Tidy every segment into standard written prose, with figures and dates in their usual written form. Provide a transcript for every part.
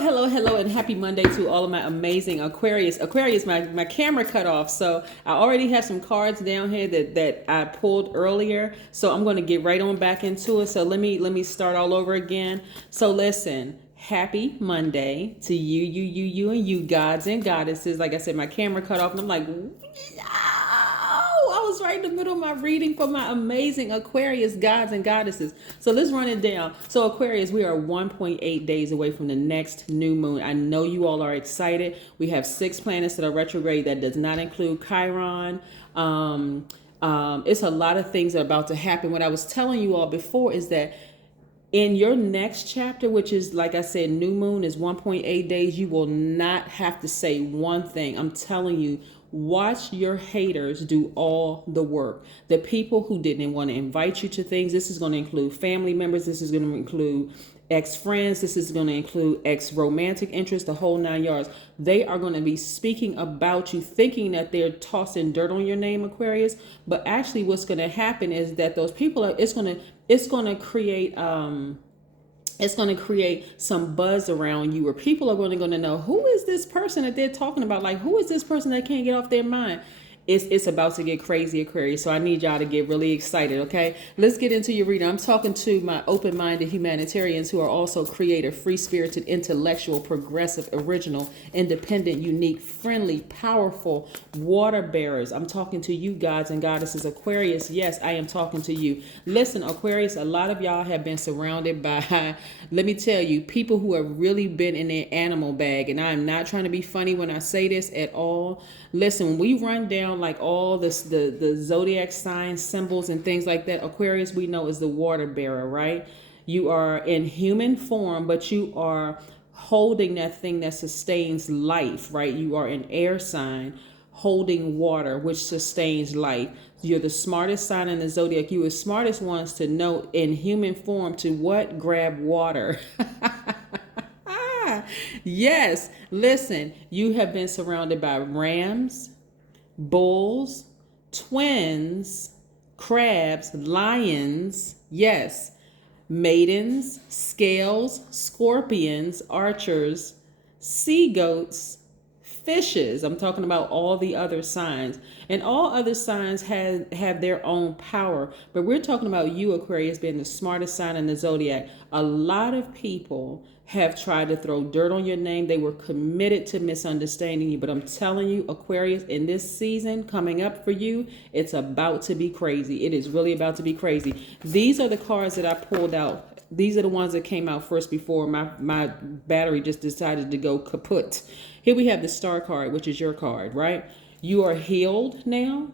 Hello, and happy Monday to all of my amazing Aquarius. Aquarius, my camera cut off, so I already have some cards down here that I pulled earlier. So I'm going to get right on back into it. So let me start all over again. So listen, happy Monday to you, and you, gods and goddesses. Like I said, my camera cut off, and I'm like, I was right in the middle of my reading for my amazing Aquarius gods and goddesses. So let's run it down. So Aquarius, we are 1.8 days away from the next new moon. I know you all are excited. We have 6 planets that are retrograde. That does not include Chiron. It's a lot of things that are about to happen. What I was telling you all before is that in your next chapter, which is, like I said, new moon is 1.8 days, you will not have to say one thing. I'm telling you, watch your haters do all the work. The people who didn't want to invite you to things, this is going to include family members, this is going to include ex-friends, this is going to include ex-romantic interests, the whole 9 yards. They are going to be speaking about you, thinking that they're tossing dirt on your name, Aquarius. But actually what's going to happen is that those people are, it's going to create some buzz around you, where people are going to know, who is this person that they're talking about? Like, who is this person that can't get off their mind? It's about to get crazy, Aquarius. So I need y'all to get really excited, okay? Let's get into your reading. I'm talking to my open-minded humanitarians who are also creative, free-spirited, intellectual, progressive, original, independent, unique, friendly, powerful water bearers. I'm talking to you, gods and goddesses. Aquarius, yes, I am talking to you. Listen, Aquarius, a lot of y'all have been surrounded by, let me tell you, people who have really been in their animal bag. And I am not trying to be funny when I say this at all. Listen, when we run down like all this, the zodiac signs, symbols, and things like that, Aquarius, we know, is the water bearer, right? You are in human form, but you are holding that thing that sustains life, right? You are an air sign holding water, which sustains life. You're the smartest sign in the zodiac. You are the smartest ones to know in human form to what? Grab water. Yes, listen, you have been surrounded by rams, bulls, twins, crabs, lions, yes, maidens, scales, scorpions, archers, sea goats, fishes. I'm talking about all the other signs. And all other signs have their own power. But we're talking about you, Aquarius, being the smartest sign in the zodiac. A lot of people have tried to throw dirt on your name. They were committed to misunderstanding you. But I'm telling you, Aquarius, in this season coming up for you, it's about to be crazy. It is really about to be crazy. These are the cards that I pulled out. These are the ones that came out first before my battery just decided to go kaput. Here we have the Star card, which is your card, right? You are healed now.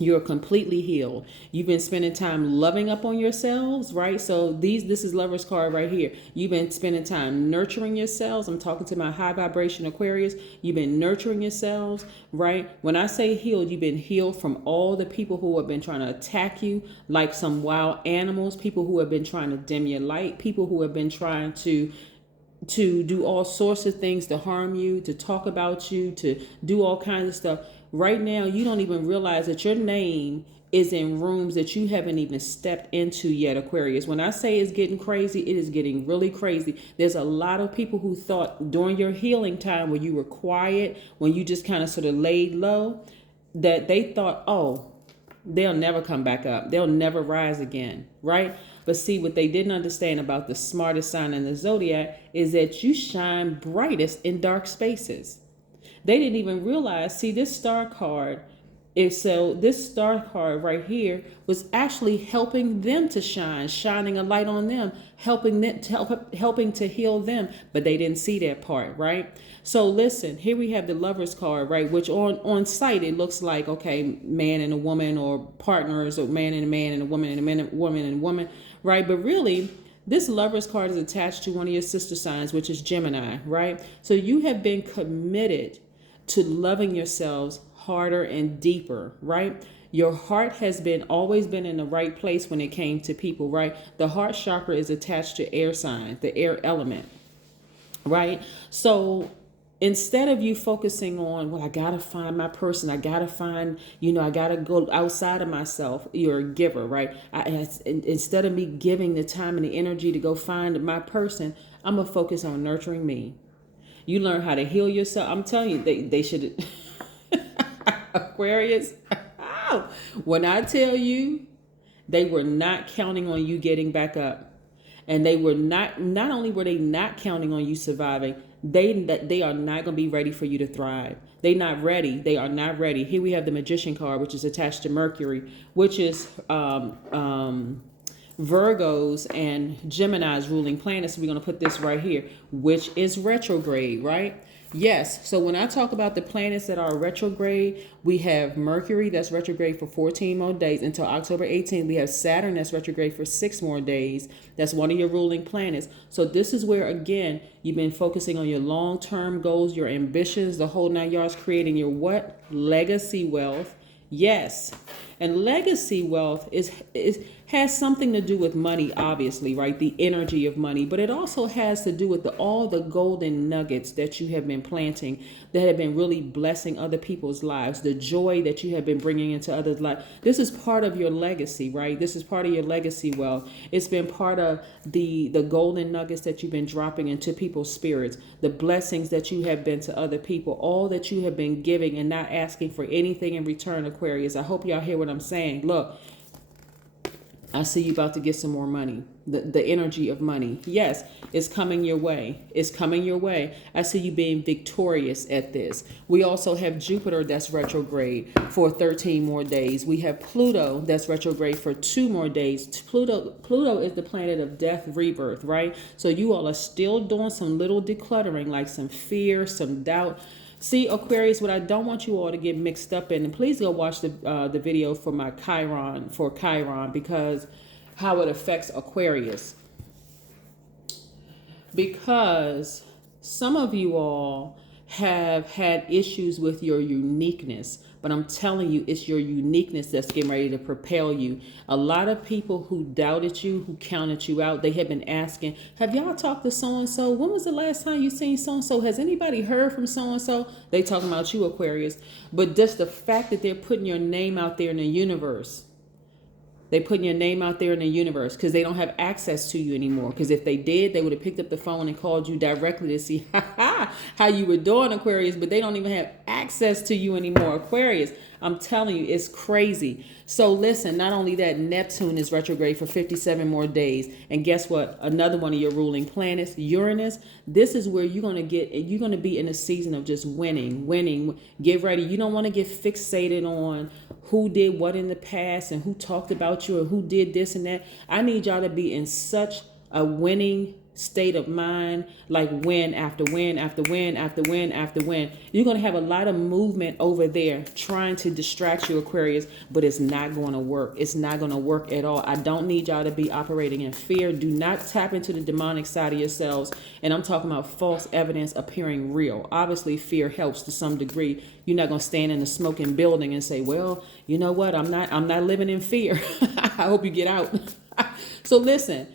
You're completely healed. You've been spending time loving up on yourselves, right? So this is Lover's card right here. You've been spending time nurturing yourselves. I'm talking to my high vibration Aquarius. You've been nurturing yourselves, right? When I say healed, you've been healed from all the people who have been trying to attack you like some wild animals, people who have been trying to dim your light, people who have been trying to do all sorts of things to harm you, to talk about you, to do all kinds of stuff. Right now, you don't even realize that your name is in rooms that you haven't even stepped into yet, Aquarius. When I say it's getting crazy, it is getting really crazy. There's a lot of people who thought during your healing time when you were quiet, when you just kind of sort of laid low, that they thought, oh, they'll never come back up. They'll never rise again, right? But see, what they didn't understand about the smartest sign in the zodiac is that you shine brightest in dark spaces. They didn't even realize, see, this star card this star card right here was actually helping them to shine, shining a light on them, helping to heal them, but they didn't see that part, right? So listen, here we have the Lover's card, right? Which on sight it looks like, okay, man and a woman, or partners, or man and a man and a woman and a man, woman and a woman, right? But really, this Lover's card is attached to one of your sister signs, which is Gemini, right? So you have been committed to loving yourselves harder and deeper, right? Your heart has always been in the right place when it came to people, right? The heart chakra is attached to air signs, the air element, right? So instead of you focusing on, well, I got to find my person, I got to find, I got to go outside of myself. You're a giver, right? Instead of me giving the time and the energy to go find my person, I'm going to focus on nurturing me. You learn how to heal yourself. I'm telling you, they should. Aquarius, when I tell you, they were not counting on you getting back up. And they were not only were they not counting on you surviving, they are not going to be ready for you to thrive. They're not ready. They are not ready. Here we have the Magician card, which is attached to Mercury, which is Virgo's and Gemini's ruling planet. So we're going to put this right here, which is retrograde, right? Yes. So when I talk about the planets that are retrograde, we have Mercury that's retrograde for 14 more days until October 18th. We have Saturn that's retrograde for 6 more days. That's one of your ruling planets. So this is where, again, you've been focusing on your long-term goals, your ambitions, the whole 9 yards, creating your what? Legacy wealth. Yes. And legacy wealth has something to do with money, obviously, right? The energy of money, but it also has to do with all the golden nuggets that you have been planting that have been really blessing other people's lives, the joy that you have been bringing into others' lives. This is part of your legacy, right? This is part of your legacy wealth. It's been part of the golden nuggets that you've been dropping into people's spirits, the blessings that you have been to other people, all that you have been giving and not asking for anything in return, Aquarius. I hope y'all hear what I'm saying. Look, I see you about to get some more money. The energy of money. Yes, it's coming your way. It's coming your way. I see you being victorious at this. We also have Jupiter that's retrograde for 13 more days. We have Pluto that's retrograde for 2 more days. Pluto is the planet of death, rebirth, right? So you all are still doing some little decluttering, like some fear, some doubt. See, Aquarius, what I don't want you all to get mixed up in, and please go watch the video for my Chiron, because how it affects Aquarius. Because some of you all have had issues with your uniqueness, but I'm telling you, it's your uniqueness that's getting ready to propel you. A lot of people who doubted you, who counted you out, they have been asking, have y'all talked to so-and-so? When was the last time you seen so-and-so? Has anybody heard from so-and-so? They talking about you, Aquarius. But just the fact that they're putting your name out there in the universe, they putting your name out there in the universe because they don't have access to you anymore. Because if they did, they would have picked up the phone and called you directly to see how you were doing, Aquarius. But they don't even have access to you anymore, Aquarius. I'm telling you, it's crazy. So listen, not only that, Neptune is retrograde for 57 more days. And guess what? Another one of your ruling planets, Uranus. This is where you're going to be in a season of just winning. Get ready. You don't want to get fixated on who did what in the past and who talked about you or who did this and that. I need y'all to be in such a winning state of mind, like win after win after win after win after win. You're going to have a lot of movement over there trying to distract you, Aquarius, but it's not going to work. It's not going to work at all. I don't need y'all to be operating in fear. Do not tap into the demonic side of yourselves. And I'm talking about false evidence appearing real. Obviously, fear helps to some degree. You're not going to stand in a smoking building and say, well, you know what? I'm not living in fear. I hope you get out. So listen.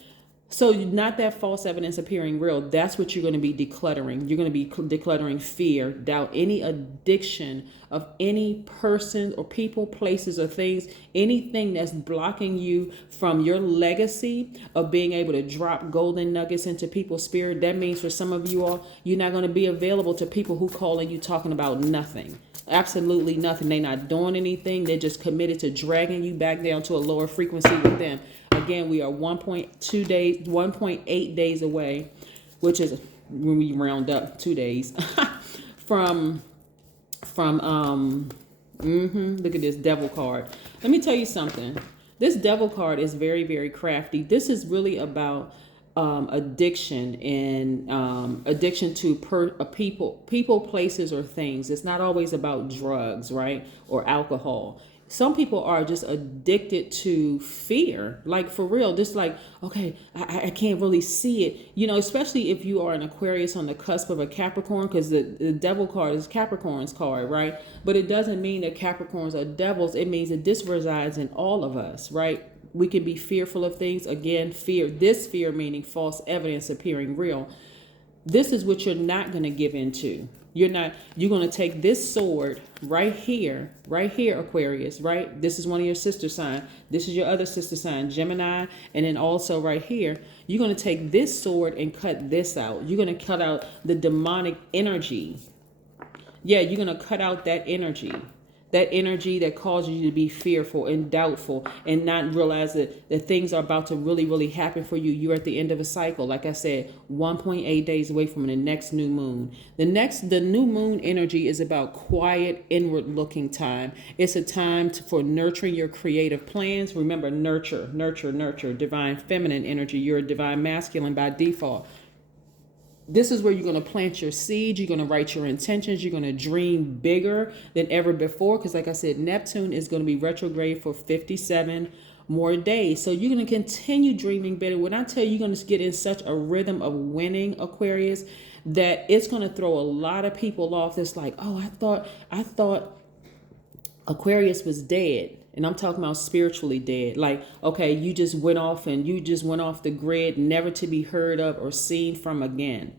So not that false evidence appearing real. That's what you're going to be decluttering. You're going to be decluttering fear, doubt, any addiction of any person or people, places or things, anything that's blocking you from your legacy of being able to drop golden nuggets into people's spirit. That means for some of you all, you're not going to be available to people who calling you talking about nothing. Absolutely nothing. They're not doing anything. They're just committed to dragging you back down to a lower frequency with them. Again, we are 1.8 days away, which is when we round up 2 days from look at this devil card. Let me tell you something. This devil card is very, very crafty. This is really about addiction and addiction to people, places, or things. It's not always about drugs, right? Or alcohol. Some people are just addicted to fear, like for real, just like, okay, I can't really see it, you know, especially if you are an Aquarius on the cusp of a Capricorn, because the devil card is Capricorn's card, right? But it doesn't mean that Capricorns are devils. It means that this resides in all of us, right? We can be fearful of things. Again, fear, this fear meaning false evidence appearing real. This is what you're not going to give into. You're going to take this sword right here, Aquarius, right? This is one of your sister sign. This is your other sister sign, Gemini. And then also right here, you're going to take this sword and cut this out. You're going to cut out the demonic energy. Yeah, you're going to cut out that energy. That energy that causes you to be fearful and doubtful and not realize that things are about to really, really happen for you. You're at the end of a cycle. Like I said, 1.8 days away from the next new moon. The new moon energy is about quiet, inward looking time. It's a time for nurturing your creative plans. Remember, nurture, divine feminine energy. You're a divine masculine by default. This is where you're going to plant your seeds. You're going to write your intentions. You're going to dream bigger than ever before. Because like I said, Neptune is going to be retrograde for 57 more days. So you're going to continue dreaming bigger. When I tell you, you're going to get in such a rhythm of winning, Aquarius, that it's going to throw a lot of people off. That's like, oh, I thought Aquarius was dead. And I'm talking about spiritually dead. Like, okay, you just went off the grid, never to be heard of or seen from again.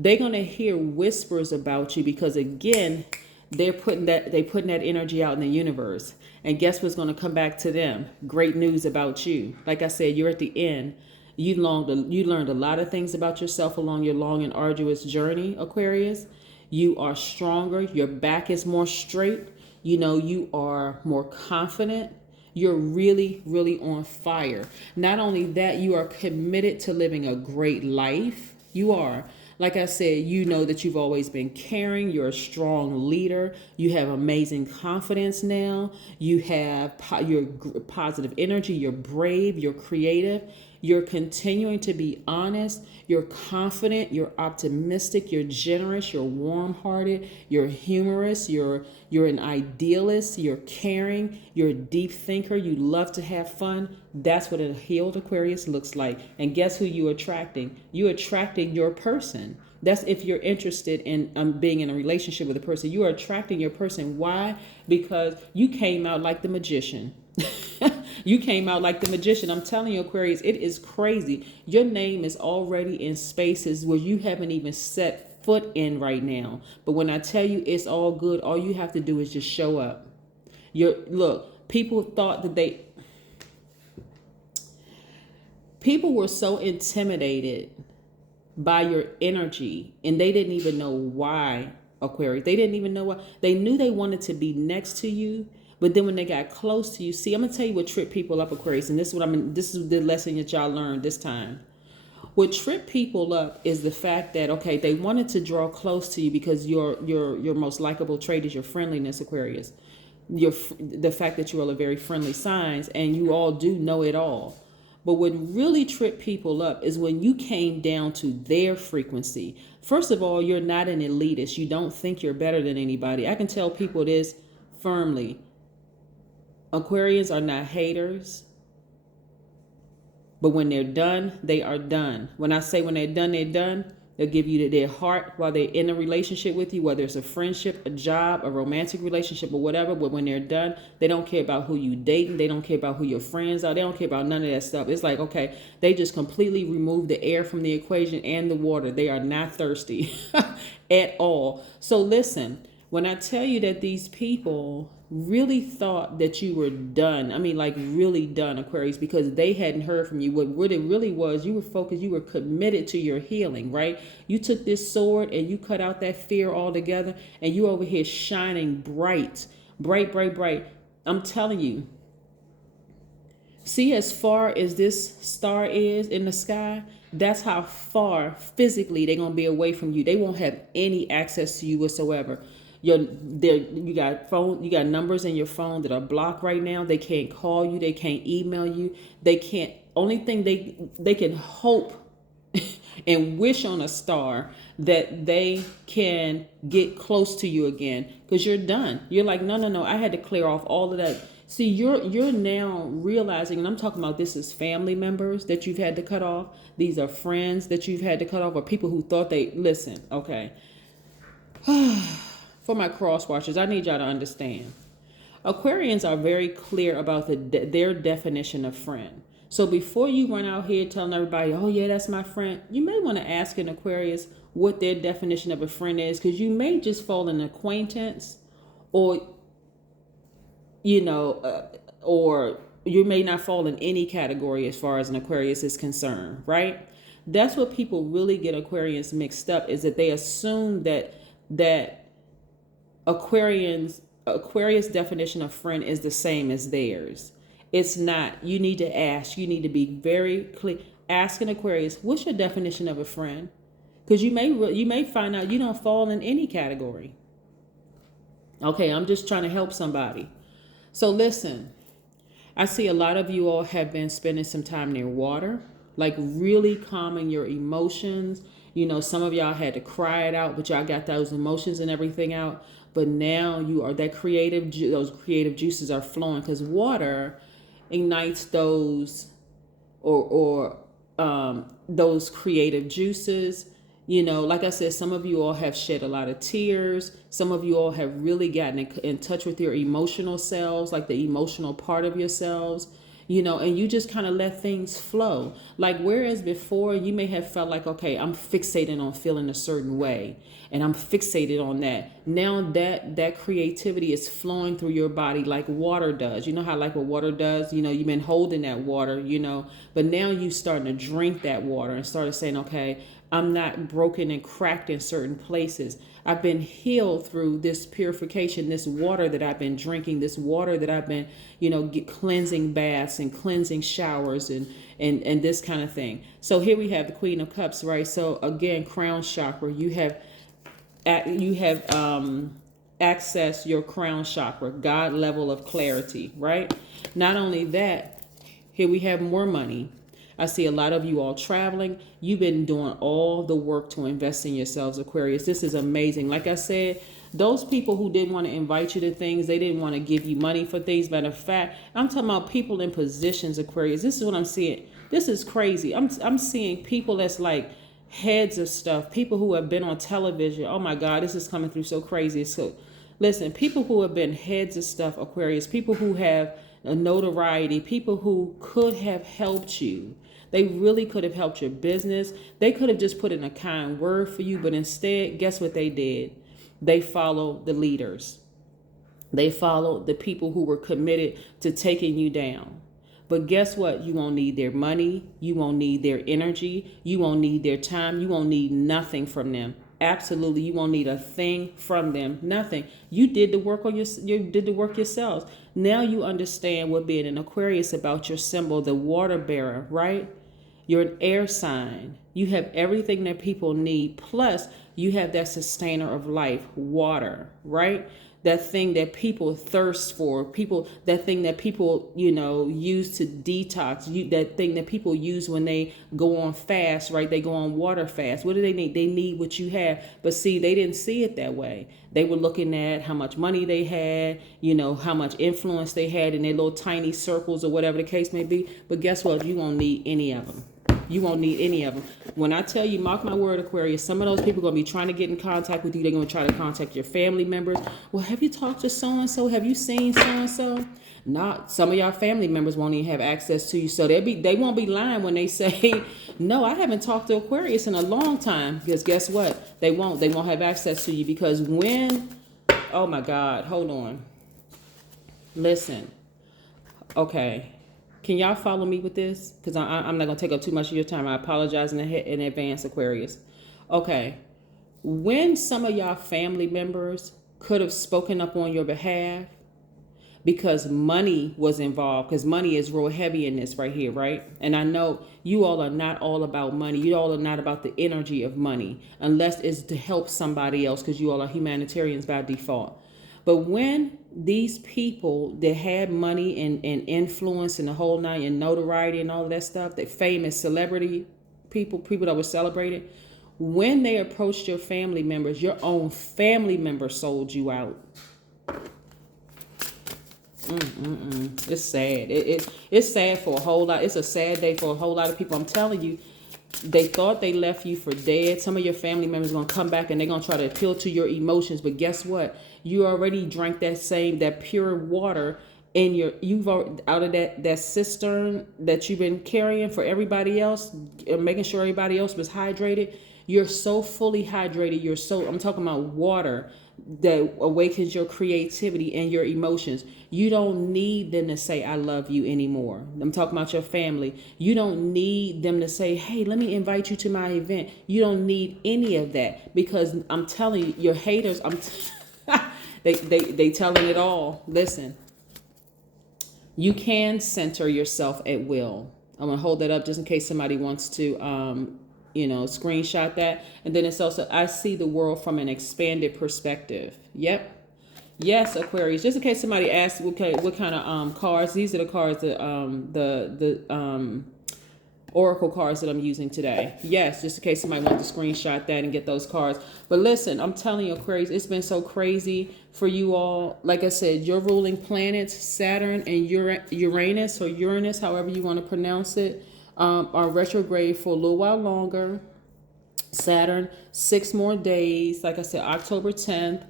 They're going to hear whispers about you because, again, they're putting that energy out in the universe. And guess what's going to come back to them? Great news about you. Like I said, you're at the end. You learned a lot of things about yourself along your long and arduous journey, Aquarius. You are stronger. Your back is more straight. You know, you are more confident. You're really, really on fire. Not only that, you are committed to living a great life. You are. Like I said, you know that you've always been caring. You're a strong leader. You have amazing confidence now. You have your positive energy. You're brave. You're creative. You're continuing to be honest. You're confident. You're optimistic. You're generous. You're warm-hearted. You're humorous. You're an idealist. You're caring. You're a deep thinker. You love to have fun. That's what a healed Aquarius looks like. And guess who you're attracting? You're attracting your person. That's if you're interested in being in a relationship with a person. You are attracting your person. Why? Because you came out like the magician. You came out like the magician. I'm telling you, Aquarius, it is crazy. Your name is already in spaces where you haven't even set foot in right now. But when I tell you it's all good, all you have to do is just show up. Look, people thought that people were so intimidated by your energy, and they didn't even know why, Aquarius. They didn't even know why. They knew they wanted to be next to you. But then when they got close to you, see, I'm going to tell you what tripped people up, Aquarius. And this is the lesson that y'all learned this time. What tripped people up is the fact that, okay, they wanted to draw close to you because your most likable trait is your friendliness, Aquarius. The fact that you are a very friendly signs, and you all do know it all. But what really tripped people up is when you came down to their frequency. First of all, you're not an elitist. You don't think you're better than anybody. I can tell people this firmly. Aquarians are not haters, but when they're done, they are done. When I say when they're done, they'll give you their heart while they're in a relationship with you, whether it's a friendship, a job, a romantic relationship, or whatever. But when they're done, they don't care about who you dating. They don't care about who your friends are. They don't care about none of that stuff. It's like, okay, they just completely remove the air from the equation and the water. They are not thirsty at all. So listen, when I tell you that these people really thought that you were done, I mean, like really done, Aquarius, because they hadn't heard from you. What it really was, you were focused, you were committed to your healing, right? You took this sword and you cut out that fear altogether, and you over here shining bright. I'm telling you, see, as far as this star is in the sky, that's how far physically they're going to be away from you. They won't have any access to you whatsoever. You got numbers in your phone that are blocked right now. They can't call you. They can't email you. They can't. Only thing they can hope and wish on a star that they can get close to you again, because you're done. You're like, no. I had to clear off all of that. See, you're now realizing, and I'm talking about this is family members that you've had to cut off. These are friends that you've had to cut off, or people who thought listen, okay. For my cross watchers, I need y'all to understand. Aquarians are very clear about their definition of friend. So before you run out here telling everybody, oh yeah, that's my friend, you may want to ask an Aquarius what their definition of a friend is, because you may just fall in acquaintance, or or you may not fall in any category as far as an Aquarius is concerned, right? That's what people really get Aquarians mixed up, is that they assume that Aquarius definition of friend is the same as theirs. It's not. You need to ask. You need to be very clear. Ask an Aquarius, what's your definition of a friend? Because you may find out you don't fall in any category. Okay, I'm just trying to help somebody. So listen, I see a lot of you all have been spending some time near water, like really calming your emotions. Some of y'all had to cry it out, but y'all got those emotions and everything out. But now you are those creative juices are flowing, because water ignites those those creative juices. Like I said, some of you all have shed a lot of tears. Some of you all have really gotten in touch with your emotional selves, like the emotional part of yourselves, and you just kind of let things flow. Like, whereas before you may have felt like, okay, I'm fixated on feeling a certain way, and I'm fixated on that. Now that creativity is flowing through your body like water does. You know how, like, what water does, you've been holding that water, but now you starting to drink that water and started saying, okay, I'm not broken and cracked in certain places. I've been healed through this purification, this water that I've been drinking, this water that I've been, cleansing baths and cleansing showers and this kind of thing. So here we have the Queen of Cups, right? So again, crown chakra, you have accessed your crown chakra, God level of clarity, right? Not only that, here we have more money. I see a lot of you all traveling. You've been doing all the work to invest in yourselves, Aquarius. This is amazing. Like I said, those people who didn't want to invite you to things, they didn't want to give you money for things. Matter of fact, I'm talking about people in positions, Aquarius. This is what I'm seeing. This is crazy. I'm seeing people that's like heads of stuff, people who have been on television. Oh my God, this is coming through so crazy. So listen, people who have been heads of stuff, Aquarius, people who have a notoriety, people who could have helped you. They really could have helped your business. They could have just put in a kind word for you, but instead, guess what they did? They followed the leaders. They followed the people who were committed to taking you down. But guess what? You won't need their money. You won't need their energy. You won't need their time. You won't need nothing from them. Absolutely, you won't need a thing from them. Nothing. You did the work on you did the work yourselves. Now you understand what being an Aquarius about, your symbol, the water bearer, right? You're an air sign. You have everything that people need. Plus, you have that sustainer of life, water, right? That thing that people thirst for, that thing that people, use to detox, that thing that people use when they go on fast, right? They go on water fast. What do they need? They need what you have. But see, they didn't see it that way. They were looking at how much money they had, how much influence they had in their little tiny circles or whatever the case may be. But guess what? You won't need any of them. You won't need any of them. When I tell you, mark my word, Aquarius, some of those people are going to be trying to get in contact with you. They're going to try to contact your family members. Well, have you talked to so-and-so? Have you seen so-and-so? Not some of y'all family members won't even have access to you. So they won't be lying when they say, no, I haven't talked to Aquarius in a long time. Because guess what? They won't have access to you, because oh my God, hold on. Listen. Okay. Can y'all follow me with this? Because I'm not going to take up too much of your time. I apologize in advance, Aquarius. Okay. When some of y'all family members could have spoken up on your behalf because money was involved, because money is real heavy in this right here, right? And I know you all are not all about money. You all are not about the energy of money, unless it's to help somebody else, because you all are humanitarians by default. But when these people that had money and influence and the whole nine and notoriety and all of that stuff, the famous celebrity people that were celebrated, when they approached your family members, your own family members sold you out. It's sad. It's sad for a whole lot. It's a sad day for a whole lot of people. I'm telling you, they thought they left you for dead. Some of your family members are going to come back and they're going to try to appeal to your emotions. But guess what? You already drank that pure water and out of that cistern that you've been carrying for everybody else, making sure everybody else was hydrated. You're so fully hydrated. I'm talking about water that awakens your creativity and your emotions. You don't need them to say I love you anymore. I'm talking about your family. You don't need them to say, hey, let me invite you to my event. You don't need any of that, because I'm telling you, your haters, they telling it all. Listen, you can center yourself at will. I'm going to hold that up just in case somebody wants to, screenshot that. And then it's also, I see the world from an expanded perspective. Yep. Yes, Aquarius. Just in case somebody asks, okay, what kind of cards? These are the cards that the oracle cards that I'm using today. Yes, just in case somebody wants to screenshot that and get those cards. But listen, I'm telling you, Aquarius, it's been so crazy for you all. Like I said, your ruling planets, Saturn and Uranus, or Uranus, however you want to pronounce it, are retrograde for a little while longer. Saturn, 6 more days. Like I said, October 10th.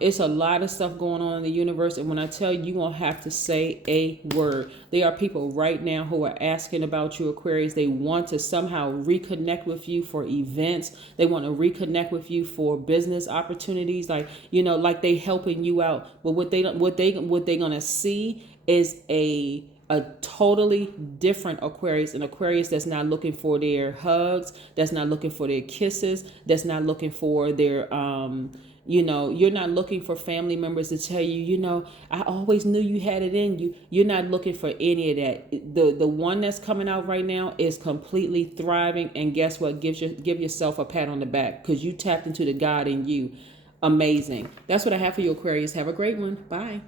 It's a lot of stuff going on in the universe, and when I tell you, you won't have to say a word. There are people right now who are asking about you, Aquarius. They want to somehow reconnect with you for events. They want to reconnect with you for business opportunities, like they helping you out. But what they gonna see is a totally different Aquarius, an Aquarius that's not looking for their hugs, that's not looking for their kisses, that's not looking for their you're not looking for family members to tell you, I always knew you had it in you. You're not looking for any of that. The one that's coming out right now is completely thriving, and guess what? Give yourself a pat on the back, because you tapped into the God in you. Amazing. That's what I have for you, Aquarius. Have a great one. Bye.